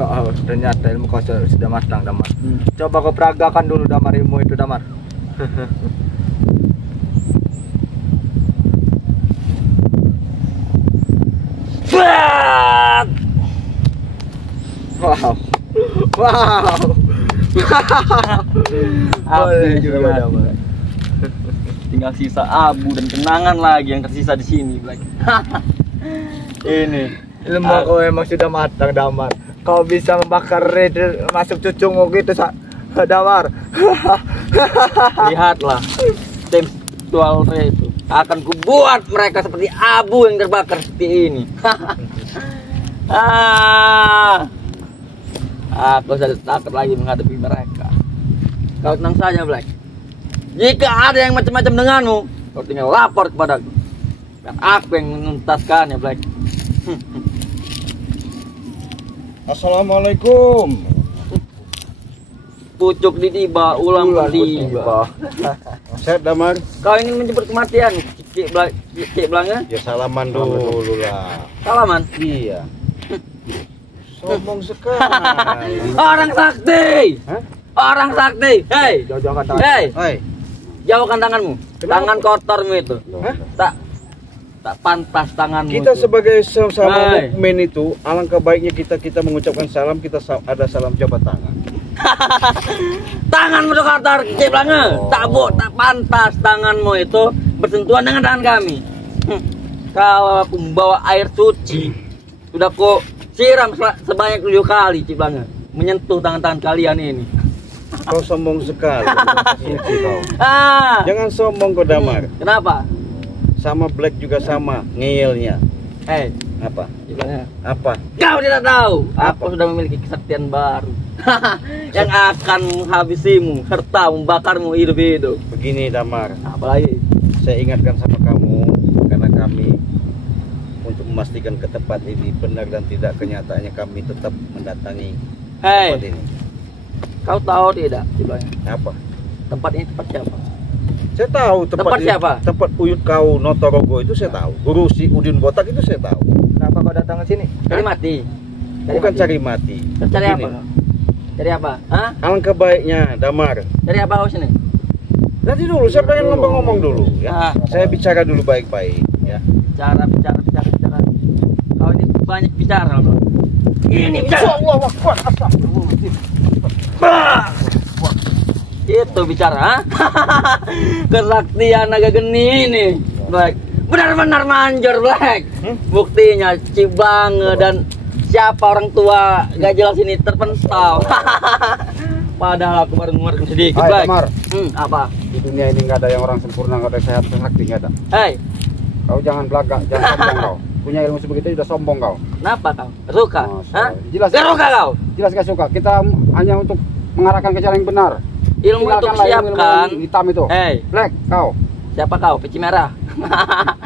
Oh, ternyata ilmu kau sudah matang, Damar. Coba kau peragakan dulu, Damar, ilmu itu, Damar. Wow. Wow. Boleh juga, Damar. Tinggal sisa abu dan kenangan lagi yang tersisa di sini, Black. Ini ilmu kau emang sudah matang, Damar. Kau bisa membakar red masuk cucungmu gitu, Damar. lihatlah, tim spiritual itu akan kubuat mereka seperti abu yang terbakar seperti ini. Aku sudah takut lagi menghadapi mereka. Kau tenang saja, Black. Jika ada yang macam-macam denganmu, kau tinggal lapor kepadaku dan aku yang menuntaskannya, Black. Assalamualaikum. Pucuk didiba, ulang didiba. Sehat, Damar? Kau ingin menjemput kematian, Cik Blanga? Ya salaman dulu lah. Salaman? Iya. Sombong sekali. Orang sakti. Hah? Orang sakti. Hei, Jauh-jauhkan tangan. hei, Hai. jauhkan tanganmu. Kenapa? Tangan kotormu itu. Hah? Tak pantas tanganmu. Kita itu. sebagai sesama Hai. mukmin itu, alangkah baiknya kita mengucapkan salam, kita ada salam jabat tangan. Tanganmu itu kotor, Cik Blanga. Tak pantas tanganmu itu bersentuhan dengan tangan kami. Kalau aku membawa air suci, sudah kok siram sebanyak 7 kali, Cik Blanga, menyentuh tangan-tangan kalian ini. Kau sombong sekali. Suci kau. Jangan sombong kau, Damar. Kenapa? Sama Black juga sama ngeyelnya. Hei, Apa? Cik Blanga. Apa? Kau tidak tahu, Apa? aku sudah memiliki kesaktian baru yang akan menghabisimu serta membakarmu hidup-hidup. Begini, Damar. Apalagi? Saya ingatkan sama kamu karena kami untuk memastikan ke tempat ini benar dan tidak, kenyataannya kami tetap mendatangi Hei, tempat ini. kau tahu tidak, Cik Blanga, Apa? tempat ini tempat siapa? Saya tahu Tempat ini, siapa? Tempat Uyut kau Notorogo itu saya tahu. Guru si Udin Botak itu saya tahu. Kenapa kau datang ke sini? Cari mati. Bukan cari mati. Cari Begini, apa? Cari apa? Hah? alangkah baiknya, Damar. Cari apa kau sini? Nanti dulu, saya pengen ngomong dulu ya. Ah. Saya bicara dulu baik-baik ya. Bicara. Kau ini banyak bicara loh. Ini bicara. Allahu Akbar. Astagfirullahaladzim. Itu bicara, ha? Kesaktian naga geni ini, Black. Benar-benar manjur, Black. Buktinya Cibange dan siapa orang tua gak jelas ini terpental. Padahal aku baru mengeluarkan sedikit, Hai, Black. Damar. Apa? Di dunia ini nggak ada yang orang sempurna, nggak ada yang sehat sakti, nggak ada. Hei, Kau jangan belagak, jangan sombong kau. Punya ilmu sebegitu sudah sombong kau. kenapa kau? Gak suka? Masya Hah? Allah. Jelas. Gak suka kau? Jelas gak suka. Kita hanya untuk mengarahkan ke jalan yang benar. Ilmu itu Tinggalkanlah siapkan. ilmu hitam itu. Hei, Black, kau. siapa kau? Peci merah.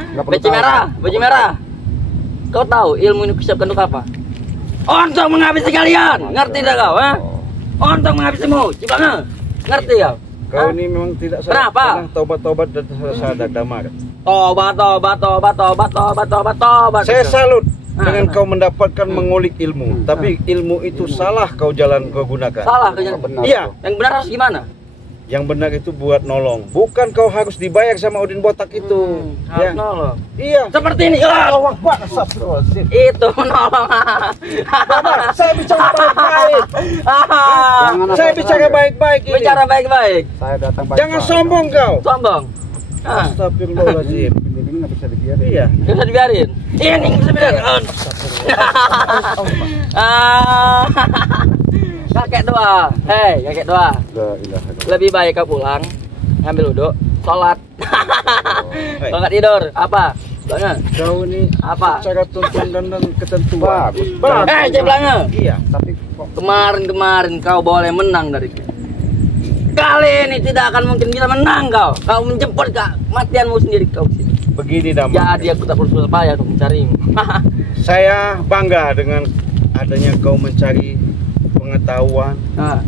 Nggak perlu Peci tahu. merah, Nggak baju perlu merah. Kau tahu ilmu ini kusiapkan untuk apa? Untuk menghabisi kalian. Ngerti tidak kau? Ha? Untuk menghabisimu, Cibange. Ngerti kau? Kau Hah? ini memang tidak Kenapa? pernah tobat-tobat dan sadar, Damar. Tobat. Saya salut Ah, dengan benar. kau mendapatkan mengulik ilmu, tapi ilmu itu salah kau gunakan. Salah tahu. kau. Benar. Iya. Tuh. Yang benar harus gimana? Yang benar itu buat nolong, bukan kau harus dibayar sama Udin Botak itu. Harus Ya. nolong. Iya. Seperti ini. Allahu Akbar. Astagfirullahaladzim. Itu menolong. Damar, saya bicara baik-baik. Jangan Saya asal bicara serang. baik-baik ini. Bicara baik-baik. Saya datang baik. Jangan sombong kau. Sombong. Ah, Astagfirullahaladzim. Ini nggak bisa dibiarin. Iya. nggak bisa dibiarin. Ini bisa dibiarin. Kakek doa. Hei, kakek doa. La ilaha illallah. Lebih baik kau pulang, ngambil wudhu, sholat. Hei. Kalau nggak tidur, apa? Blanga, Kau ini apa? secara tuntunan dan ketentuan. Bagus. Cik Blanga, Iya. Tapi kok kemarin kau boleh menang dari kita. Kali ini tidak akan mungkin kita menang kau. Kau menjemput kematianmu sendiri kau sini. Begini, Damar. Jadi aku tak perlu susah payah untuk mencarimu. Saya bangga dengan adanya kau mencari pengetahuan, Nah,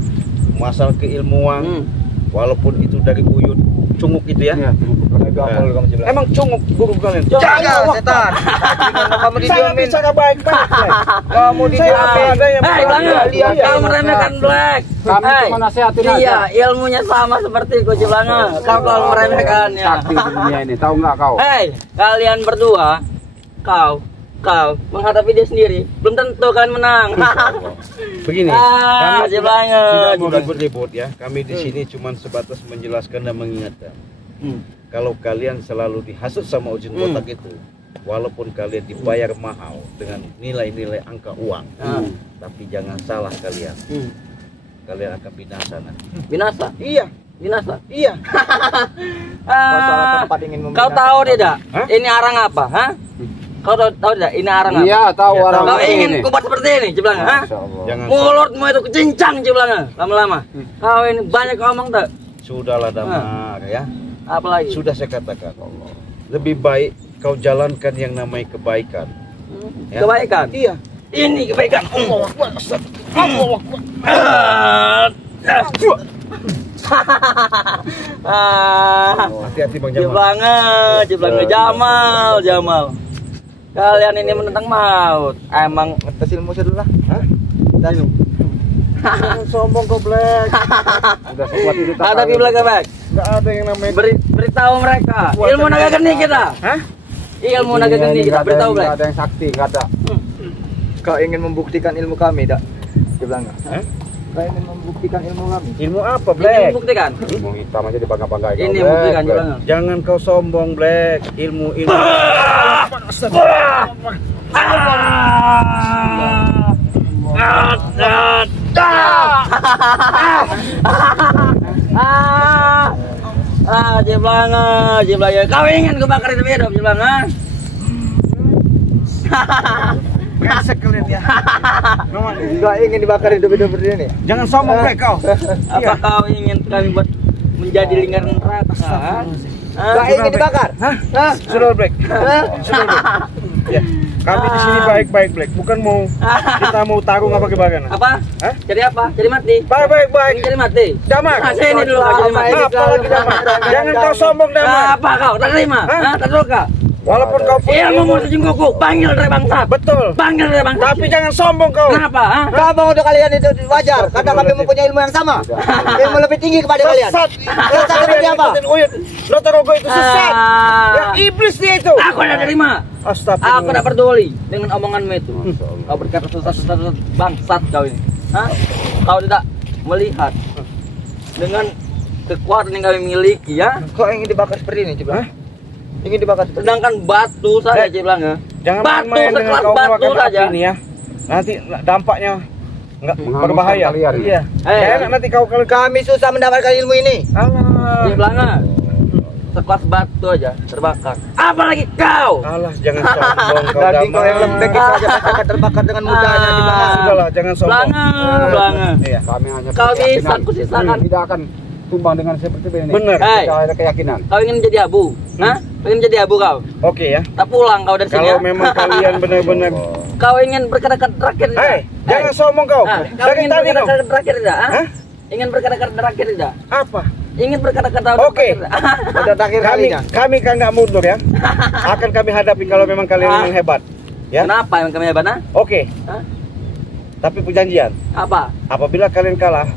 masalah keilmuan, walaupun itu dari Uyut Cunguk itu ya. ya, Karena itu apa kamu bilang? Emang Cunguk guru kalian? Jaga setan. Gimana kamu Saya didiemin? bicara baik-baik. Kamu Saya didiemin. ada yang Hei, berani. Blanga. kalian. Kau meremehkan Black. Kami cuma nasihatin aja. Iya, ilmunya sama seperti Coach Blanga. Kau kalau meremehkannya. Sakti di dunia ini, tahu nggak kau? Hei, kalian berdua, kau menghadapi dia sendiri, belum tentu kalian menang. Begini, Ah, kami Blanga. tidak mau ribut-ribut ya. Kami di sini cuma sebatas menjelaskan dan mengingatkan. Kalau kalian selalu dihasut sama ujin kotak itu, walaupun kalian dibayar mahal dengan nilai-nilai angka uang, tapi jangan salah kalian. Kalian akan binasa nanti. Binasa? Iya, Binasa? iya. Tempat ingin Kau membinasakan. tahu tidak? Hah? Ini arang apa? Hah? Kau tahu tidak? Ini arang apa? Iya, tahu Ya, orang Kau ingin ini. kubat seperti ini, Ciblanga? Hah? Masya Allah. Jangan Mulutmu itu kecincang, Ciblanga. Lama-lama. Kau ini banyak ngomong tak? sudahlah Damar ya. Apalagi? Sudah saya katakan. Lebih baik kau jalankan yang namanya kebaikan. Ya. Kebaikan? Iya. Ini kebaikan. Hati-hati Bang Jamal. Ciblanga Jamal. Kalian ini menentang maut. Emang Ngetes ilmu saya dulu lah. Hah? Tes. Sombong kau Black. Udah sekuat itu tak ada tahu. Ciblanga baik. Enggak ada yang namanya Beritahu mereka. Ilmu naga geni kita. Hah? Ilmu naga Ini geni kita. nggak ada Beritahu yang- Black. nggak ada yang sakti, nggak ada. Kau ingin membuktikan ilmu kami, dak? Dia bilang nggak? Hah? Kau ingin membuktikan ilmu kami. Ilmu apa Ini Black? buktikan. Ilmu hitam aja dibangga-banggain. kau, Ini Black, buktikan Black. Ciblanga. Jangan kau sombong Black. Ilmu. Ciblanga. Kau ingin kubakar hidup hidup, Ciblanga? Brengsek kalian ya. Kau ingin dibakar hidup-hidup seperti ini? Jangan sombong Black kau. Apa kau ingin kami buat menjadi lingkaran neraka? Kau ingin dibakar? Hah? Sudah Black. Sudah Black. Ya. Kami di sini baik-baik Black. Bukan mau kita mau tarung apa gimana? Apa? Hah? Jadi apa? Jadi mati? Baik-baik. Ingin jadi mati? Damar. Nah, sini dulu kau jadi mati. Apa lagi Damar? Jangan kau sombong Damar. Apa kau? Tak terima? Hah? Tak terluka? Walaupun kau punya Ilmu musuh kuku, panggil dari bangsat. betul. Panggil dari bangsat. Tapi jangan sombong kau. Kenapa? Hah? Kenapa untuk kalian itu wajar? Karena kami mempunyai ilmu yang sama. Ilmu lebih tinggi kepada kalian. Sesat. Sesat seperti apa? Lotorogo itu sesat. Ya iblis dia itu. Aku tidak terima. Astagfirullah. Aku tidak peduli dengan omonganmu itu. Kau berkata sesat bangsat kau ini. Hah? Kau tidak melihat dengan kekuatan yang kami miliki ya. Kau ingin dibakar seperti ini, Ciblanga? Ingin dibakar seperti ini? Sedangkan batu saja Ciblanga. Jangan Batu main-main dengan sekelas kau batu mengeluarkan saja. api ini ya. Nanti dampaknya enggak Menghanguskan berbahaya. kalian. Iya. Eh, Jangan nanti kau kalau Kami susah mendapatkan ilmu ini. alah. Ciblanga. Sekelas batu aja terbakar. Apalagi kau. Alah, jangan sombong kau Daging kau yang Damar. lembek itu aja pasti akan terbakar dengan mudahnya, Ciblanga. Sudahlah, jangan sombong. Belanga. Iya. Kami hanya Kau bisa berkeyakinan. kusisakan. Tidak akan tumbang dengan seperti ini. Benar. Hei. Kita ada keyakinan. Kau ingin jadi abu? Hah? Ingin jadi abu kau? Oke ya. Tak pulang kau dari sini Kalau ya? memang kalian benar-benar Kau ingin berkata-kata terakhir tidak? Hei, jangan sombong kau. Kau Dari ingin tadi kau. berkata-kata terakhir tidak? Hah? Hah? Ingin berkata-kata terakhir tidak? Apa? Ingin berkata-kata Oke. terakhir tidak? Udah terakhir kalinya. Kami kan nggak mundur ya. Akan kami hadapi kalau memang kalian memang hebat. Ya. Kenapa yang kami hebat? Hah? Oke. Hah? Tapi perjanjian, Apa? apabila kalian kalah,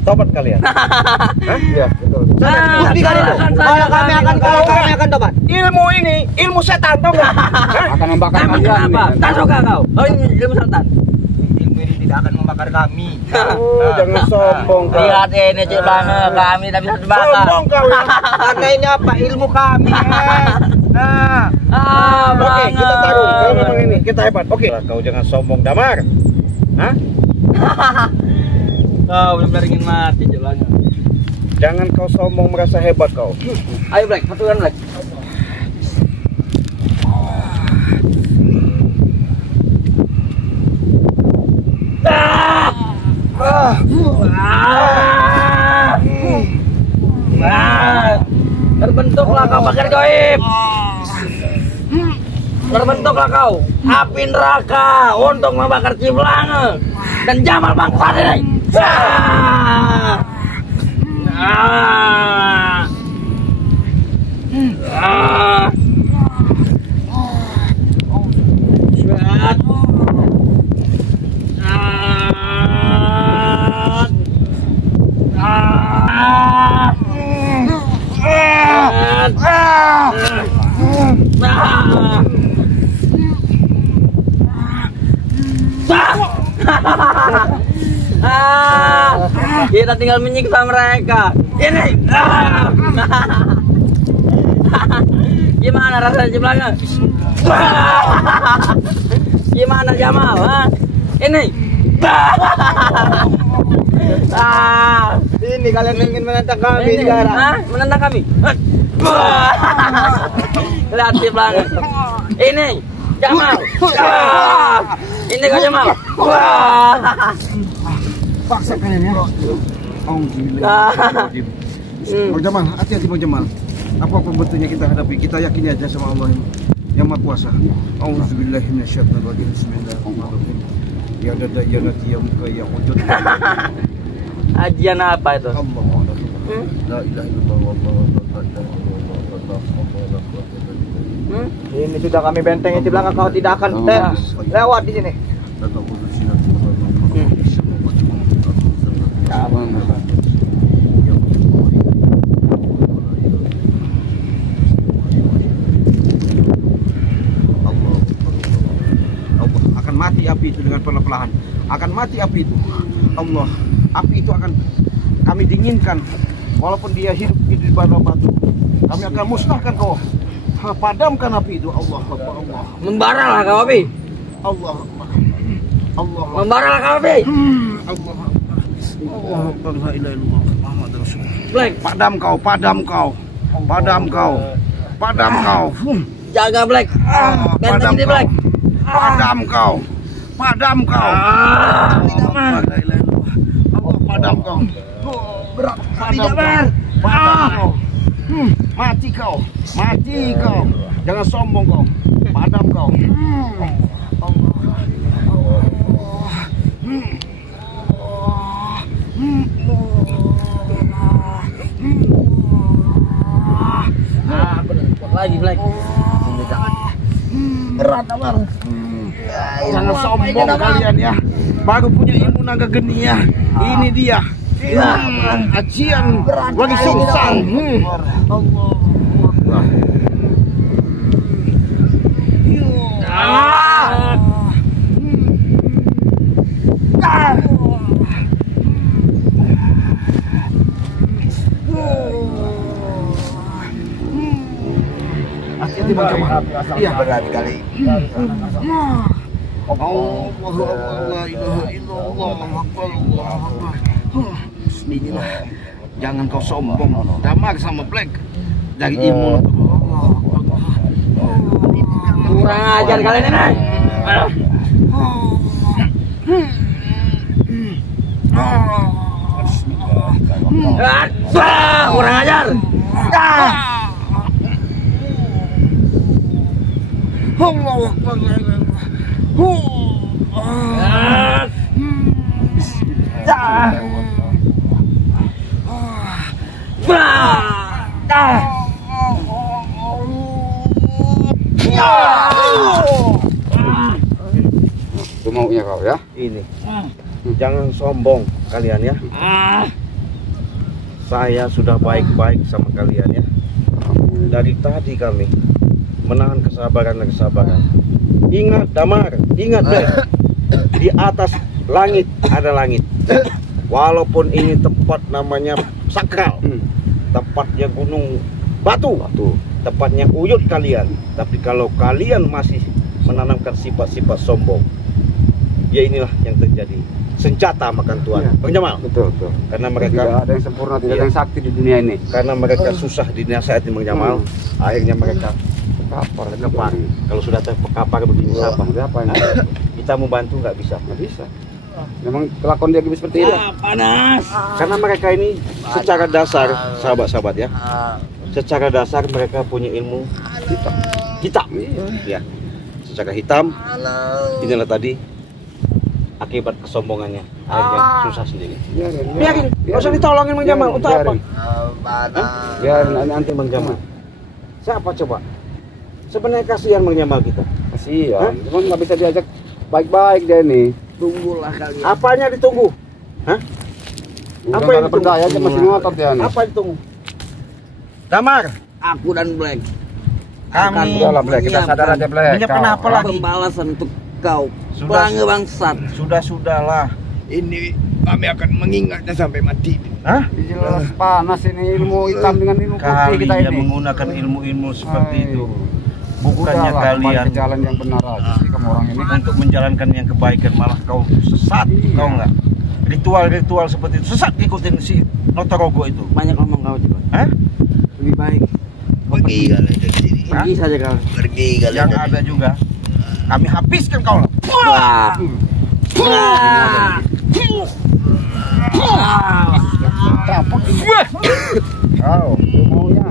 tobat kalian. Hah? Iya, betul. Buktikan itu. Kalau kami akan kalah, kami akan tobat. Ilmu ini, ilmu setan tau nggak? Hah? Akan membakar Emang kalian. kenapa? ini. Tak suka kau? Kau ini ilmu setan? Ilmu ini tidak akan membakar kami. Oh, jangan sombong kau. Lihat ini Cik Banga, kami tidak bisa terbakar. Sombong kau ya. Karena ini apa? Ilmu kami. Nah, Oke, kita taruh. Kalau Banga. memang ini kita hebat. Oke. Kau jangan sombong, Damar. Hah? Kau benar-benar ingin mati Cik Banga. Jangan kau sombong merasa hebat kau. Ayo Black, satukan Black. Terbentuklah kau bakar goib. Terbentuklah kau api neraka untuk membakar Ciblanga dan Jamal bangsa ini. Kita tinggal menyiksa mereka. Ini. Gimana rasanya Ciplanga? Gimana Jamal? Ini. Ini kalian ingin menantang kami sekarang. Menantang kami. Lihat Ciplanga. Ini Jamal. Ini kau Jamal. Paksa kalian ya. Oh gila. Bang Jamal, hati-hati Bang Jamal. Apa bentuknya kita hadapi, kita yakini aja sama Allah yang Maha Kuasa. Auzubillahi minasyaitonir rajim. Bismillahirrahmanirrahim. Ya dada ya nati ya muka ya wujud. Ajian apa itu? Allah. La ilaha illallah Ini sudah kami bentengi di belakang, kau tidak akan lewat di sini. Akan mati api itu dengan perlahan-lahan. Akan mati api itu. Allah, api itu akan kami dinginkan. Walaupun dia hidup di bawah batu, kami akan musnahkan kau. Padamkan api itu. Allah Akbar, Allah. Membaralah kau api. Allah Akbar. Allah Akbar. Membaralah kau api. Allah Akbar. Allah Akbar. La ilaha illallah Muhammad Rasulullah. Black, Padam kau, padam kau. Padam kau. Padam kau. jaga Black. Benteng di Black. Padam kau. Padam kau. Allah, la ilaha illallah. Allah, padam kau. Berat. Padam kau. Padam kau. Mati kau. Mati kau. Jangan sombong kau. Padam kau. Allah. Lagi Black. Berat Amar. Jangan sombong kalian ya. Baru punya ilmu naga geni ya. Ini dia. Ajian bagi sungsang. Allah. Hati-hati Bang Jamal. Iya berkali-kali. Allahu Akbar, la ilaha illallah, Akbar, Allahu Akbar. Inilah, jangan kau sombong, damar sama Black dari ilmu. Kurang ajar kalian ini. Kurang ajar. Allahu Akbar, la ilaha Itu maunya kau ya. Ini. Jangan sombong kalian ya. Saya sudah baik-baik sama kalian ya. Dari tadi kami menahan kesabaran dan kesabaran. Ingat Damar, ingat Black. Di atas langit ada langit. Walaupun ini tempat namanya sakral, tempatnya gunung batu, tempatnya uyut kalian. Tapi kalau kalian masih menanamkan sifat-sifat sombong, ya inilah yang terjadi. Senjata makan tuan. Ya, Bang Jamal. betul. Karena mereka tidak ada yang sempurna, tidak ada yang sakti di dunia ini. Karena mereka susah dinasihati Bang Jamal, akhirnya mereka Kapar, terkapar. Kalau sudah terkapar begini siapa? Kita mau bantu nggak bisa. Nggak bisa. Memang kelakuan dia seperti ini. Panas. Karena mereka ini secara dasar, sahabat-sahabat ya, secara dasar mereka punya ilmu hitam. Ya, secara hitam. Inilah tadi akibat kesombongannya, akhirnya susah sendiri. Biarin, nggak usah ditolongin Bang Jamal. Untuk apa? Biarin Nanti Bang Jamal. Siapa coba? Sebenarnya kasihan Bang Jamal kita. Kasihan, cuman nggak bisa diajak baik-baik dia ini. Tunggulah kalian. Apanya ditunggu? Hah? Apa yang berdaya aja masih ngotot ya nih. Apa ditunggu? Damar, Aku dan Black kami Udahlah Black, kita sadar aja Black. menyiapkan apa lagi? pembalasan untuk kau, pelangi bangsat. Sudahlah. Ini kami akan mengingatnya sampai mati. Hah? Jelas panas ini, ilmu hitam dengan ilmu putih kita Kalian ini. menggunakan ilmu-ilmu seperti Ay. itu. Bukannya Udahlah, kalian kembali ke jalan yang benar aja sih kamu orang ini. untuk menjalankan yang kebaikan, malah kau sesat, tahu nggak? Ritual-ritual seperti itu sesat, ikutin si Notorogo itu. Banyak ngomong kau juga. Hah? Lebih baik Pergi kalian dari sini. pergi saja kau. Pergi kalian. Yang dari ada juga kami habiskan kau lah. Wah. Wah. Caput ini. Kau, lu maunya.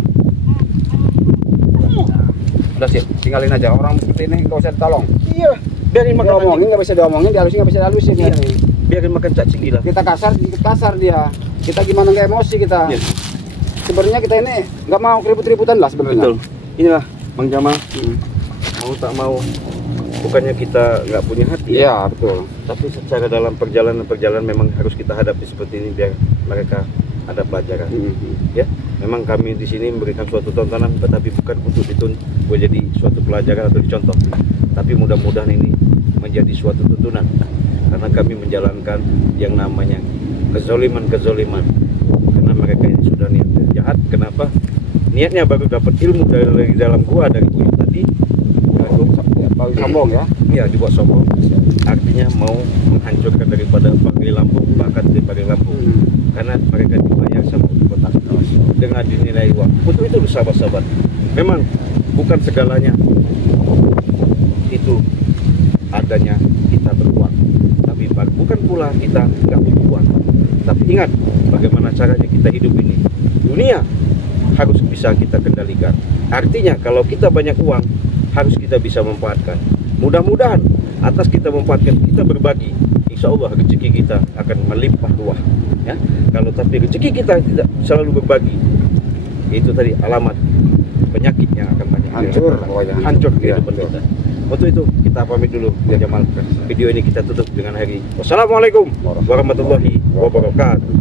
Udah sih, tinggalin aja orang seperti ini nggak usah ditolong. Iya. Biarin makan Diomongin nggak bisa diomongin, dihalusin nggak bisa dihalusin. Iya. Ini. Biarin makan cacing gila. Kita kasar, sedikit kasar dia. Kita gimana nggak emosi kita. Iya. Sebenarnya kita ini nggak mau ribut-ributan lah sebenarnya. Betul. Inilah Bang Jamal. Mau tak mau, bukannya kita nggak punya hati. Iya, betul. Tapi secara dalam perjalanan memang harus kita hadapi seperti ini biar mereka ada pelajaran. Ya, memang kami di sini memberikan suatu tontonan, tetapi bukan untuk jadi suatu pelajaran atau dicontoh. Tapi mudah-mudahan ini menjadi suatu tuntunan, karena kami menjalankan yang namanya kezoliman. Karena mereka ini sudah niat jahat. Kenapa? Niatnya baru dapat ilmu dari dalam gua dari gua tadi. Baru sombong ya. Iya, dibuat sombong. Artinya mau menghancurkan daripada Pagri Lampung, bahkan di Pagri Lampung. Karena mereka dibayar sama kota dengan dinilai uang. Untuk itu sahabat-sahabat, memang bukan segalanya itu adanya kita beruang, tapi bukan pula kita nggak beruang. Tapi ingat bagaimana caranya kita hidup ini. Dunia harus bisa kita kendalikan. Artinya kalau kita banyak uang, harus kita bisa memanfaatkan. Mudah-mudahan atas kita memanfaatkan, kita berbagi, insya Allah rezeki kita akan melimpah ruah. Ya, kalau tapi rezeki kita tidak selalu berbagi, itu tadi alamat penyakit yang akan banyak. Hancur pokoknya. Hancur Iya, kehidupan kita. Untuk itu kita pamit dulu ya Jamal. Video ini kita tutup dengan hari Wassalamualaikum warahmatullahi wabarakatuh.